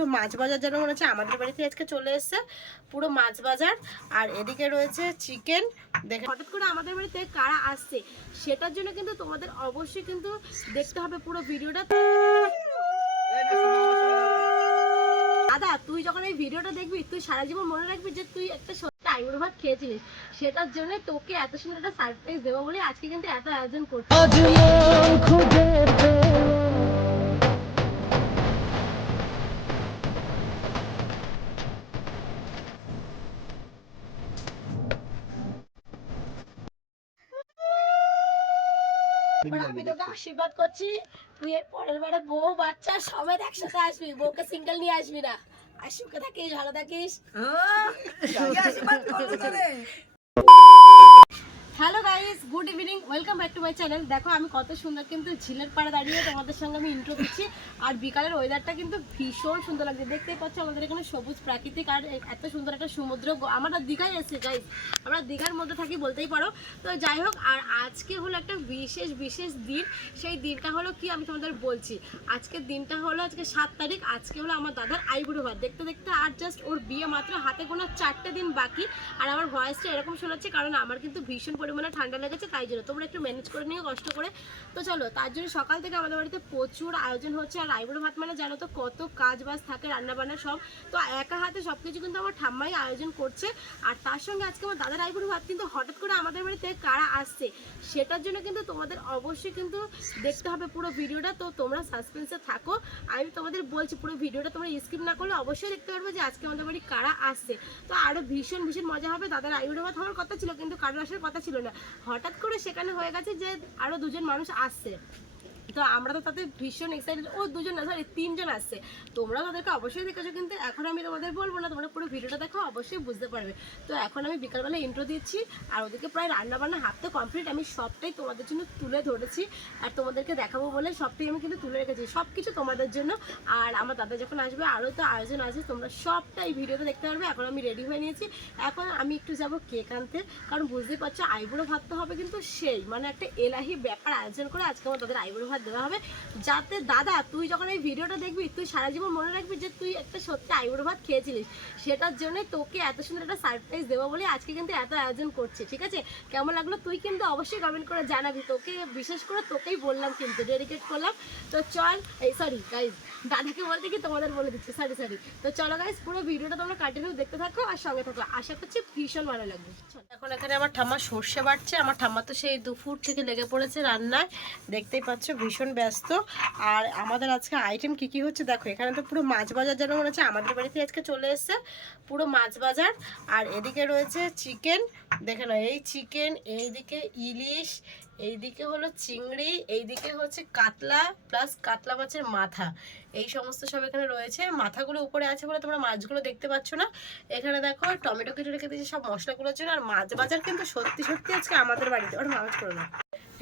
পুরো মাছ বাজার যেন মনে হচ্ছে আমাদের বাড়িতে আজকে চলে এসেছে। পুরো মাছ বাজার। আর এদিকে রয়েছে চিকেন। দেখে হঠাৎ করে আমাদের বাড়িতে কারা আসছে, সেটার জন্য কিন্তু তোমাদের অবশ্যই কিন্তু দেখতে হবে পুরো ভিডিওটা। দাদা, তুই যখন এই ভিডিওটা দেখবি, তুই সারা জীবন মনে রাখবি যে তুই একটা সত্যি আইবুড়ো ভাত খেয়েছিলিস। সেটার জন্য তোকে এত সুন্দর একটা সারপ্রাইজ দেবো বলে আজকে কিন্তু এত আয়োজন করছি। আমি তোকে আশীর্বাদ করছি তুই এর পরের বারে বউ বাচ্চা সবাই একসাথে আসবি বউকে সিঙ্গেল নিয়ে আসবি না। আর সুখে থাকিস ভালো থাকিস। Guys good evening welcome back to my channel দেখো, আমি কত সুন্দর কিন্তু ঝিলের পাড়ে দাঁড়িয়ে তোমাদের সঙ্গে আমি ইন্ট্রো দিচ্ছি। আর বিকালের ওয়েদারটা কিন্তু ভীষণ সুন্দর লাগছে। দেখতেই পাচ্ছ আমাদের এখানে সবুজ প্রাকৃতিক আর এত সুন্দর একটা সমুদ্র আমরা দীঘায় এসেছি গাইস আমরা দীঘার মধ্যে থাকি বলতেই পারো। তো যাই হোক, আর আজকে হলো একটা বিশেষ বিশেষ দিন। সেই দিনটা হলো কি আমি তোমাদের বলছি। আজকের দিনটা হলো আজকে সাত তারিখ। আজকে হলো আমার দাদার আইবুড়ো ভাত দেখতে দেখতে আর জাস্ট ওর বিয়ে মাত্র হাতে গোনা চারটে দিন বাকি। আর আমার ভয়েসটা এরকম শোনাচ্ছে কারণ আমার কিন্তু ভীষণ পরিমাণে ঠান্ডা লেগেছে, তাই জন্য। তোমরা একটু ম্যানেজ করে নিও, কষ্ট করে। তো চলো, তার জন্য সকাল থেকে আমাদের বাড়িতে প্রচুর আয়োজন হচ্ছে। আর আইবুড়ো ভাত মানে জানো তো, কত কাজ বাজ থাকে রান্না বান্না সব। তো একা হাতে সব কিছু কিন্তু আমার ঠাম্মাই আয়োজন করছে। আর তার সঙ্গে আজকে আমার দাদার আইবুড়ো ভাত কিন্তু হঠাৎ করে আমাদের বাড়িতে কারা আসছে, সেটার জন্য কিন্তু তোমাদের অবশ্যই কিন্তু দেখতে হবে পুরো ভিডিওটা। তো তোমরা সাসপেন্সে থাকো। আমি তোমাদের বলছি, পুরো ভিডিওটা তোমরা স্কিপ না করলে অবশ্যই দেখতে পারবে যে আজকে আমাদের বাড়ি কারা আসছে। তো আরও ভীষণ ভীষণ মজা হবে। দাদার আইবুড়ো ভাত হওয়ার কথা ছিল, কিন্তু কারোর আসার কথা ছিল না। হঠাৎ করে সেখানে হয়ে গেছে যে আরও দুজন মানুষ আসছে। তো আমরা তো তাতে ভীষণ এক্সাইটেড ও দুজন না সরি তিনজন আসছে। তোমরা তাদেরকে অবশ্যই দেখেছ, কিন্তু এখন আমি তোমাদের বলব না, তোমরা পুরো ভিডিওটা দেখো, অবশ্যই বুঝতে পারবে। তো এখন আমি বিকালবেলা ইন্ট্রো দিচ্ছি, আর ওদেরকে প্রায় রান্না বান্না হাফ তো কমপ্লিট আমি সবটাই তোমাদের জন্য তুলে ধরেছি, আর তোমাদেরকে দেখাবো বলে সবটাই আমি কিন্তু তুলে রেখেছি সব কিছু তোমাদের জন্য। আর আমার দাদা যখন আসবে, আরও তো আয়োজন আছে, তোমরা সবটাই ভিডিওতে দেখতে পারবে। এখন আমি রেডি হয়ে নিয়েছি। এখন আমি একটু যাব কেক আনতে, কারণ বুঝতেই পারছ, আইবুড়ো ভাত তো হবে কিন্তু সেই মানে একটা এলাহি ব্যাপার আয়োজন করে আজকে আমার তাদের আইবুড়ো ভাত দেওয়া হবে। যাতে দাদা, তুই যখন এই ভিডিওটা দেখবি, তুই সারা জীবন মনে রাখবি যে তুই একটা সত্যি আইবুড়ো ভাত খেয়েছিলিস। সেটার জন্য তোকে এত সুন্দর একটা সারপ্রাইজ দেবো বলে আজকে কিন্তু এত আয়োজন করছে, ঠিক আছে? কেমন লাগল? তুই কিন্তু অবশ্যই কমেন্ট করে জানাবি। তোকে বিশেষ করে তোকেই বললাম কিন্তু ডেডিকেট করলাম। তো চল, এই সরি গাইজ দাদাকে বলতে কি তোমাদের বলে দিচ্ছি সরি সরি তো চলো গাইজ পুরো ভিডিওটা তোমরা কন্টিনিউ দেখতে থাকো আর সঙ্গে থাকো। আশা করছি ভীষণ ভালো লাগবে। এখন এখানে আমার ঠাম্মা সর্ষে বাড়ছে আমার ঠাম্মা তো সেই দুপুর থেকে লেগে পড়েছে রান্নায়। দেখতেই পাচ্ছ ভীষণ ব্যস্ত। আর আমাদের আজকে আইটেম কি কি হচ্ছে দেখো, এখানে তো পুরো মাছ বাজার যেন মনে হচ্ছে, আমাদের বাড়িতে আজকে চলে এসেছে পুরো মাছ বাজার। আর এদিকে রয়েছে চিকেন দেখে নাও, এই চিকেন এইদিকে ইলিশ, এইদিকে হলো চিংড়ি, এইদিকে হচ্ছে কাতলা প্লাস কাতলা মাছের মাথা। এই সমস্ত সব এখানে রয়েছে। মাথাগুলো উপরে আছে বলে তোমরা মাছগুলো দেখতে পাচ্ছ না। এখানে দেখো, টমেটো কেটে রেখে দিয়েছে সব মশলাগুলোর জন্য আর মাছ বাজার কিন্তু সত্যি সত্যি আজকে আমাদের বাড়িতে। ওটা মাছ করে না।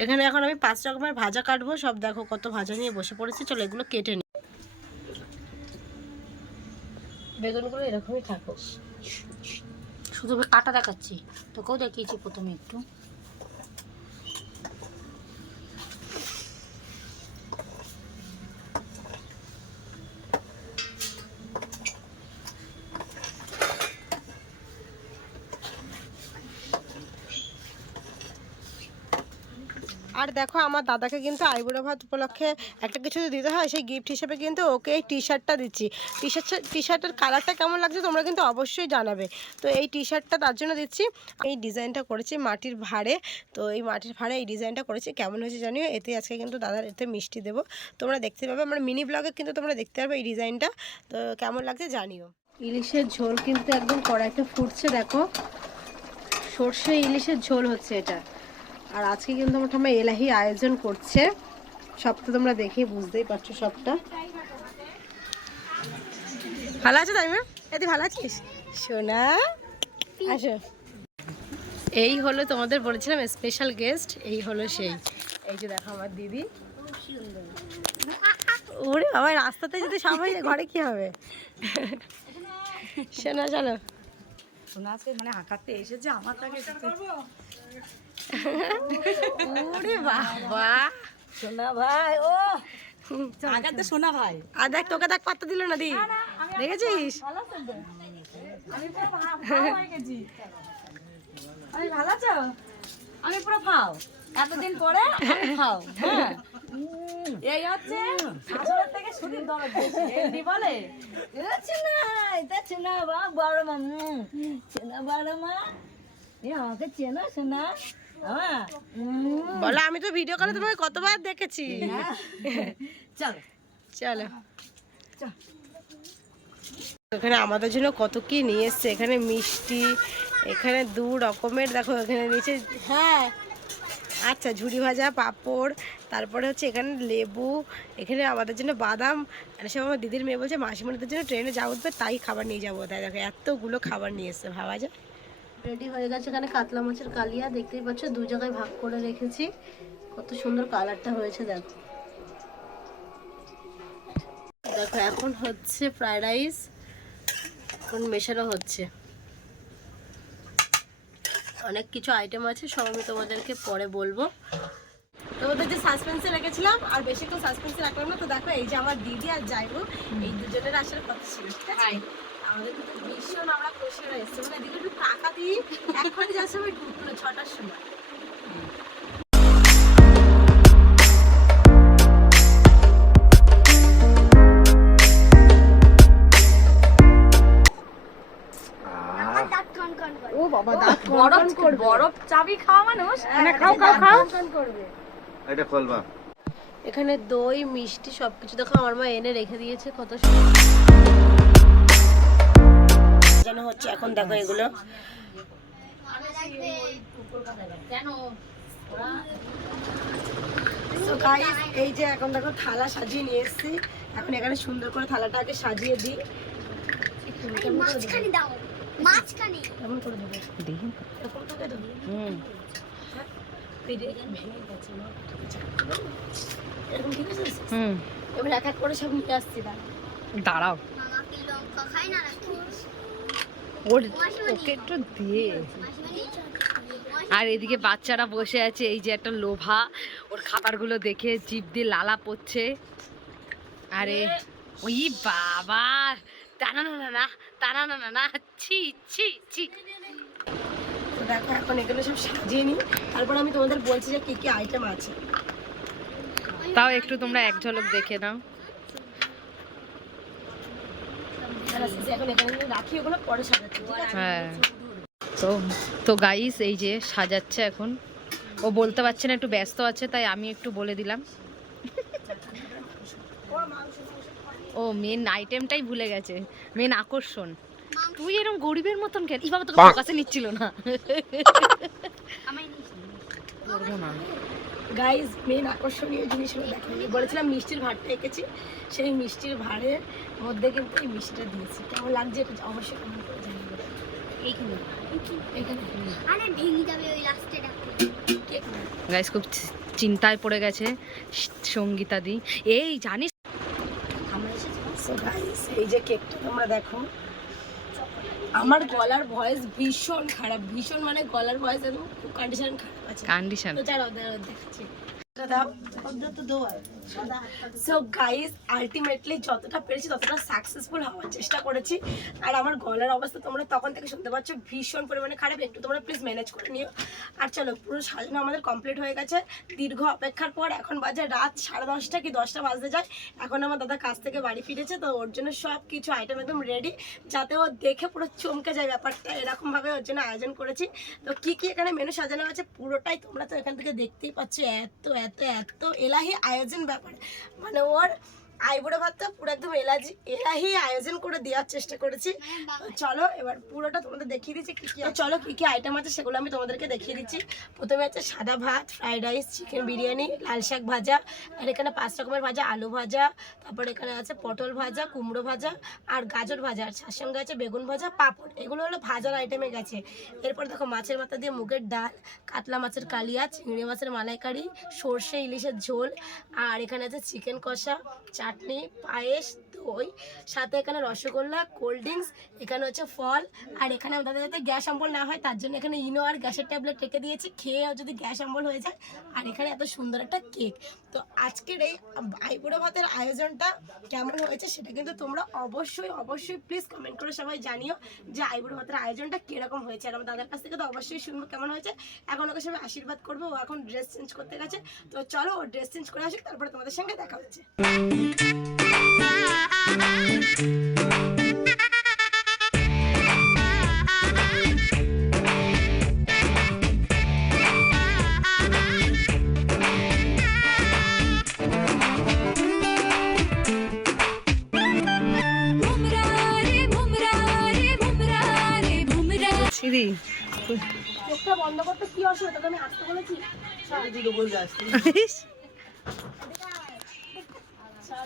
এখানে এখন আমি পাঁচ রকমের ভাজা কাটবো। সব দেখো কত ভাজা নিয়ে বসে পড়েছি। চলো এগুলো কেটে নিই। বেগুনগুলো এরকমই থাকো শুধু কাটা দেখাচ্ছি। তোকেও দেখিয়েছি প্রথমে একটু। আর দেখো, আমার দাদাকে কিন্তু আইবুড়ো ভাত উপলক্ষে একটা কিছু দিতে হয়, সেই গিফট হিসেবে কিন্তু ওকে এই টি শার্টটা দিচ্ছি। টি শার্ট টি শার্টের কালারটা কেমন লাগছে তোমরা কিন্তু অবশ্যই জানাবে। তো এই টি শার্টটা তার জন্য দিচ্ছি। এই ডিজাইনটা করেছি মাটির ভাড়ে। তো এই মাটির ভাড়ে এই ডিজাইনটা করেছি। কেমন হয়েছে জানিও? এতে আজকে কিন্তু দাদার এতে মিষ্টি দেবো। তোমরা দেখতে পাবে আমার মিনি ব্লগে কিন্তু তোমরা দেখতে পারবে এই ডিজাইনটা তো কেমন লাগছে জানিও। ইলিশের ঝোল কিন্তু একদম কড়াইতে ফুটছে, দেখো। সর্ষে ইলিশের ঝোল হচ্ছে এটা। আর আজকে কিন্তু আমার ঠাম্মা এলাহি আয়োজন করছে। সব তো তোমরা দেখেই বুঝতেই পারছ সবটা। ভালো আছো তাই মা এদি ভালো আছিস? সোনা, আসো। এই হলো তোমাদের বলেছিলাম স্পেশাল গেস্ট এই হলো সেই। এই যে দেখো আমার দিদি। ওরে বাবা, রাস্তাতে যদি সবাই ঘরে কি হবে? শোনা চলো। শোনা আছে মানে হাঁকাতে এসেছে, আমার তাকে ওরে বাবা। শোনা ভাই ও। আগে তো শোনা ভাই। আর দেখ তোকে দেখ পাত্তা দিল না দি। দেখেছিস? আমি ভালো আছো? আমি পুরো ফাও। এতদিন পরে ফাও হ্যাঁ। এই হচ্ছে শাশুড়ের থেকে সুদীর দরদ এমনি বলে এটা চেনা এটা চেনা বা বড় মা চেনা বড় মা। এ আমাকে চেনা শোনা বলো আমি তো ভিডিও কলে তোমাকে কতবার দেখেছি। চলো। চলো। এখানে আমাদের জন্য কত কি নিয়ে এসছে এখানে মিষ্টি এখানে দু রকমের দেখো এখানে নিচে হ্যাঁ। আচ্ছা ঝুড়ি ভাজা পাঁপড় তারপরে হচ্ছে এখানে লেবু এখানে আমাদের জন্য বাদাম আর সব আমার দিদির মেয়ে বলছে মাসিমণিদের জন্য ট্রেনে যাব তো তাই খাবার নিয়ে যাব। তাই দেখো এতগুলো খাবার নিয়ে এসছে ভাবা যায়। রেডি হয়ে গেছে এখানে কাতলা মাছের কালিয়া, দেখতেই পাচ্ছ, দু জায়গায় ভাগ করে রেখেছি। কত সুন্দর কালারটা হয়েছে, দেখো। দেখো, এখন হচ্ছে ফ্রাইড রাইস, এখন মেশানো হচ্ছে। অনেক কিছু আইটেম আছে, সব আমি তোমাদেরকে পরে বলব। তোমাদের যে সাসপেন্সে রেখেছিলাম, আর বেশি তো সাসপেন্সে রাখলাম না, তো দেখো, এই যে আমার দিদি আর যাইবো এই দুজনের আসার কথা ছিল, ঠিক আছে? আমাদের ভীষণ আমরা খুশি হয়ে এসেছি। মানে দিদি একটু টাকা দিই। এখনই যাচ্ছে আমি ঢুকলো ছটার সময়। মানে এখানে দই মিষ্টি সবকিছু দেখো আমার মা এনে রেখে দিয়েছে কত সুন্দর। এখন দেখো এগুলো। এই যে এখন দেখো থালা সাজিয়ে নিয়ে এসেছি। এখন এখানে সুন্দর করে থালাটা আগে সাজিয়ে দিই। দাঁড়াও মামা কি লঙ্কা খায় না নাকি ওর ওকে একটু দিয়ে আর এদিকে বাচ্চারা বসে আছে এই যে একটা লোভা ওর খাবারগুলো দেখে জিভ দিয়ে লালা পড়ছে। আরে ওই বাবা টানা না না না টানা না না না ছি ছি। ছি দেখো এখন এগুলো সব সাজিয়ে নিই। তারপর আমি তোমাদের বলছি যে কি কি আইটেম আছে। তাও একটু তোমরা এক ঝলক দেখে নাও দাঁড়া, সিসি, এখন এখানে রাখি ওগুলো পরে সাজাচ্ছি ঠিক আছে হ্যাঁ তো তো গাইস এই যে সাজাচ্ছে এখন। ও বলতে পারছে না একটু ব্যস্ত আছে তাই আমি একটু বলে দিলাম। ও মেন আইটেমটাই ভুলে গেছে। মেন আকর্ষণ। তুই এরকম গরিবের মতন কেন? এই বাবা তোকে কাছে নিচ্ছিল না। করব না। গাইজ মেন আকর্ষণীয় জিনিসগুলো দেখো আমি বলেছিলাম মিষ্টির ভাতটা এঁকেছি সেই মিষ্টির ভাড়ের মধ্যে কিন্তু এই মিষ্টিটা দিয়েছি। কেমন লাগছে এটা অবশ্যই কমেন্ট করে জানিয়ে এইখানে এখানে আরে ভেঙে যাবে ওই লাস্টে ডাকতে গাইস খুব? চিন্তায় পড়ে গেছে সঙ্গীতা দি। এই জানিস? এই যে কেকটা তোমরা দেখো। আমার গলার ভয়েস ভীষণ খারাপ ভীষণ মানে গলার ভয়েস একদম কন্ডিশন খারাপ আছে। কন্ডিশন তো যারা দেখাচ্ছি। সো গাইস আলটিমেটলি যতটা পেরেছি ততটা সাকসেসফুল হওয়ার চেষ্টা করেছি। আর আমার গলার অবস্থা তোমরা তখন থেকে শুনতে পাচ্ছ, ভীষণ পরিমাণে খারাপ। একটু তোমরা প্লিজ ম্যানেজ করে নিও। আর চলো, পুরো সাজানো আমাদের কমপ্লিট হয়ে গেছে। দীর্ঘ অপেক্ষার পর এখন বাজে রাত সাড়ে দশটা কি দশটা বাজতে যায়। এখন আমার দাদা কাজ থেকে বাড়ি ফিরেছে, তো ওর জন্য সব কিছু আইটেম একদম রেডি যাতে ও দেখে পুরো চমকে যায় ব্যাপারটা। এরকমভাবে ওর জন্য আয়োজন করেছি। তো কি কি এখানে মেনু সাজানো আছে, পুরোটাই তোমরা তো এখান থেকে দেখতেই পাচ্ছ। এত এত এত এলাহি আয়োজন ব্যাপার। মানে ওর আইবুড়ো ভাতটা পুরো একদম এলাজি এলাহি আয়োজন করে দেওয়ার চেষ্টা করেছি। তো চলো এবার পুরোটা তোমাদের দেখিয়ে দিচ্ছি কি কি চলো কী কী আইটেম আছে সেগুলো আমি তোমাদেরকে দেখিয়ে দিচ্ছি। প্রথমে আছে সাদা ভাত ফ্রাইড রাইস চিকেন বিরিয়ানি লাল শাক ভাজা আর এখানে পাঁচ রকমের ভাজা আলু ভাজা তারপর এখানে আছে পটল ভাজা কুমড়ো ভাজা আর গাজর ভাজা আর তার সঙ্গে আছে বেগুন ভাজা পাঁপড়। এগুলো হলো ভাজার আইটেমে গেছে। এরপর দেখো মাছের মাথা দিয়ে মুগের ডাল কাতলা মাছের কালিয়া চিংড়ি মাছের মালাইকারি সর্ষে ইলিশের ঝোল আর এখানে আছে চিকেন কষা চাটনি পায়েস দই, সাথে এখানে রসগোল্লা কোল্ড ড্রিঙ্কস এখানে হচ্ছে ফল, আর এখানে আমাদের যাতে গ্যাস অম্বল না হয়, তার জন্য এখানে ইনো আর গ্যাসের ট্যাবলেট রেখে দিয়েছি, খেয়ে যদি গ্যাস অম্বল হয়ে যায়, আর এখানে এত সুন্দর একটা কেক। তো আজকের এই আইবুড়ো ভাতের আয়োজনটা কেমন হয়েছে সেটা কিন্তু তোমরা অবশ্যই অবশ্যই প্লিজ কমেন্ট করে সবাই জানিও যে আইবুড়ো ভাতের আয়োজনটা কীরকম হয়েছে। আর আমার দাদার কাছ থেকে তো অবশ্যই শুনব কেমন হয়েছে। এখন ওকে সবাই আশীর্বাদ করব, ও এখন ড্রেস চেঞ্জ করতে গেছে। তো চলো ও ড্রেস চেঞ্জ করে আসুক, তারপরে তোমাদের সঙ্গে দেখা হচ্ছে। সিঁড়ি চোখটা বন্ধ করতে কি অসুবিধা? তোকে আমি আসতে বলেছি আমি এবার দরজা খুলে দাও।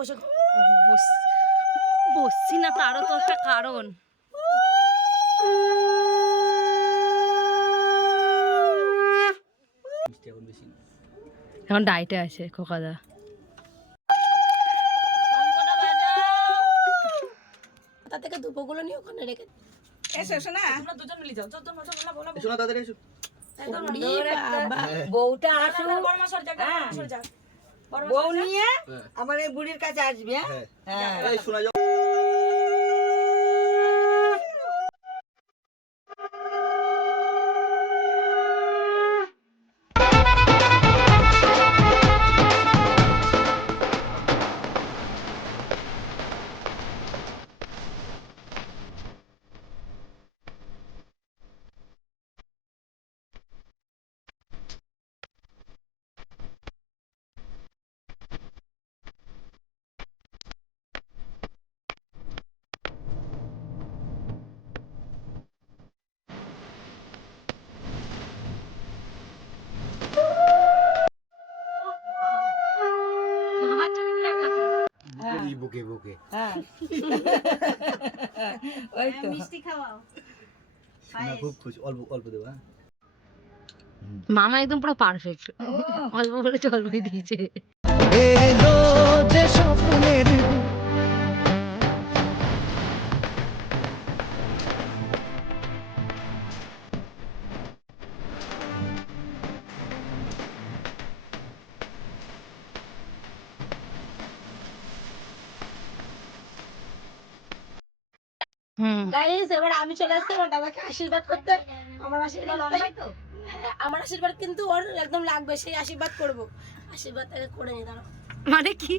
বসে। বসছি না তারও তো একটা কারণ। এখন ডাইটে আছে খোকাদা বাজাও। থেকে দুপোগুলো নিয়ে ওখানে রেখে এসো এসো না। তোমরা দুজন মিলে যাও চল তোমরা তোমরা বলো শোনা তাড়াতাড়ি এসো। বউটা আসো বউ নিয়ে হ্যাঁ। আমার এই বুড়ির কাছে আসবি হ্যাঁ? বুকে বুকে। হ্যাঁ। ওই তো। মিষ্টি খাওয়াও। না খুব খুশি। অল্প অল্প দেবো হ্যাঁ? মামা একদম পুরো পারফেক্ট অল্প বলে অল্পই দিয়েছে। গাইস এবার আমি চলে আসছি আমার দাদাকে আশীর্বাদ করতে। আমার আশীর্বাদ হ্যাঁ, আমার আশীর্বাদ কিন্তু ওর একদম লাগবে সেই আশীর্বাদ করব। আশীর্বাদ তাকে করে নি দাঁড়াও। মানে কি?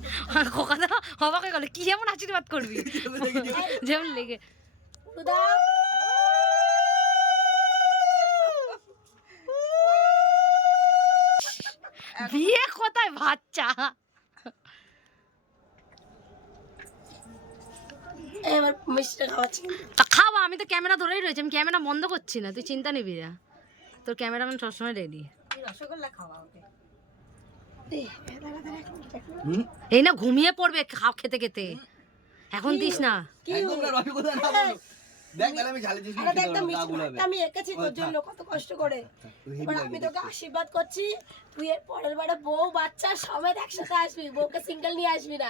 খোকাদা অবাক হয়ে গেল। কি এমন আশীর্বাদ করবি? যেমন লেগে। দাও বিয়ে কোথায় বাচ্চা? এবার মিষ্টি খাওয়াচ্ছি। তা খাওয়া আমি তো ক্যামেরা ধরেই রয়েছি আমি ক্যামেরা বন্ধ করছি না তুই চিন্তা নিবি না। তোর ক্যামেরাম্যান সবসময় রেডি রসগোল্লা খাওয়া ওকে। এই, না ঘুমিয়ে পড়বে খাও খেতে খেতে। এখন দিস না। আমি এঁকেছি তোর জন্য কত কষ্ট করে। আমি তোকে আশীর্বাদ করছি তুই এর পরের বারে বউ বাচ্চা সমেত একসাথে আসবি বউকে সিঙ্গেল নিয়ে আসবি না।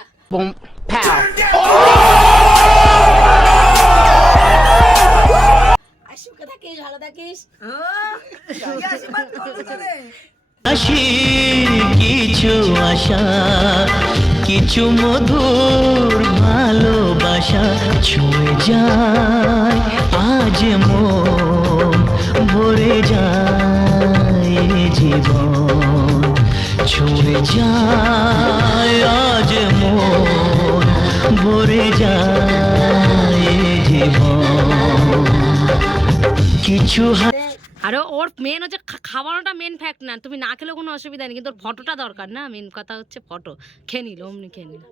থাকিস ভালো থাকিস। আশির কিছু আশা কিছু মধুর ভালোবাসা ছুঁয়ে যায় আজ মন ভরে যায় জীবন ছুঁয়ে যায় আজ মন ভরে যায় জীবন। কিছু আরে ওর মেন হচ্ছে খাওয়ানোটা মেন ফ্যাক্ট না। তুমি না খেলেও কোনো অসুবিধা নেই কিন্তু ওর ফটোটা দরকার না। মেন কথা হচ্ছে ফটো খেয়ে নিল অমনি খেয়ে নিল।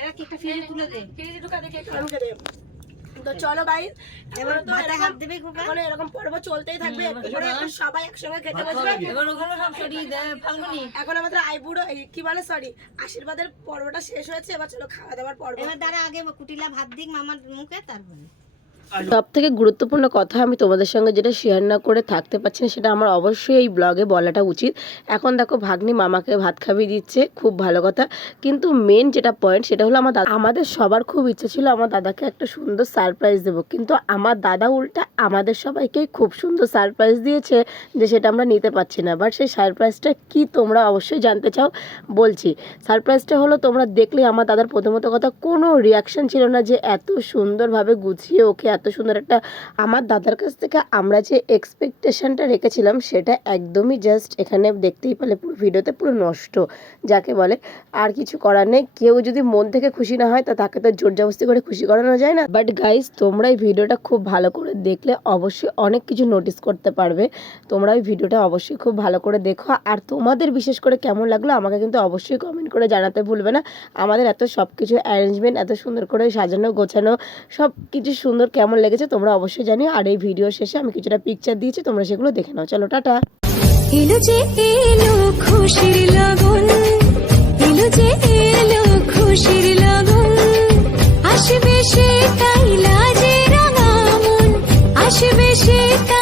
এরা কেকটা ফ্রিজে তুলে দে। ফ্রিজে ঢুকা দেখে আমি খেতে তো চলো ভাই এবার তো হাত দেবে এখন এরকম পর্ব চলতেই থাকবে। এবারে সবাই একসঙ্গে খেতে বসবে। এবার ওগুলো সব সরিয়ে দে ফাল্গুনি। এখন আমাদের আইবুড়ো কি বলে সরি আশীর্বাদের পর্বটা শেষ হয়েছে। এবার চলো খাওয়া দাওয়ার পর্ব। এবার দ্বারা আগে কুটিলা ভাত দিক মামার মুখে তারপরে। সব থেকে গুরুত্বপূর্ণ কথা আমি তোমাদের সঙ্গে যেটা শেয়ার না করে থাকতে পারছি না, সেটা আমার অবশ্যই এই ব্লগে বলাটা উচিত। এখন দেখো ভাগ্নি মামাকে ভাত খাবিয়ে দিচ্ছে, খুব ভালো কথা। কিন্তু মেন যেটা পয়েন্ট সেটা হলো আমার দাদা আমাদের সবার খুব ইচ্ছে ছিল আমার দাদাকে একটা সুন্দর সারপ্রাইজ দেবো। কিন্তু আমার দাদা উল্টা আমাদের সবাইকেই খুব সুন্দর সারপ্রাইজ দিয়েছে যে সেটা আমরা নিতে পারছি না। বাট সেই সারপ্রাইজটা কি তোমরা অবশ্যই জানতে চাও, বলছি। সারপ্রাইজটা হলো তোমরা দেখলে আমার দাদার প্রথমত কথা কোনো রিয়াকশন ছিল না যে এত সুন্দরভাবে গুছিয়ে ওকে এত সুন্দর একটা, আমার দাদার কাছ থেকে আমরা যে এক্সপেকটেশনটা রেখেছিলাম, সেটা একদমই জাস্ট এখানে দেখতেই পেলে, পুরো ভিডিওতে পুরো নষ্ট, যাকে বলে। আর কিছু করার নেই, কেউ যদি মন থেকে খুশি না হয়, তা তাকে তো জোর জবস্তি করে খুশি করানো যায় না। বাট গাইজ তোমরা এই ভিডিওটা খুব ভালো করে দেখলে, অবশ্যই অনেক কিছু নোটিস করতে পারবে। তোমরা ওই ভিডিওটা অবশ্যই খুব ভালো করে দেখো। আর তোমাদের বিশেষ করে কেমন লাগল, আমাকে কিন্তু অবশ্যই কমেন্ট করে জানাতে ভুলবে না। আমাদের এত সব কিছু অ্যারেঞ্জমেন্ট এত সুন্দর করে সাজানো, গোছানো সব কিছু সুন্দর, কেমন কেমন লেগেছে তোমরা অবশ্যই জানিও। আর এই ভিডিও শেষে আমি কিছুটা পিকচার দিয়েছি, তোমরা সেগুলো দেখে নাও। চলো, টাটা। আসবে সে তাই লাজে রাঙা মন আসবে সে তাই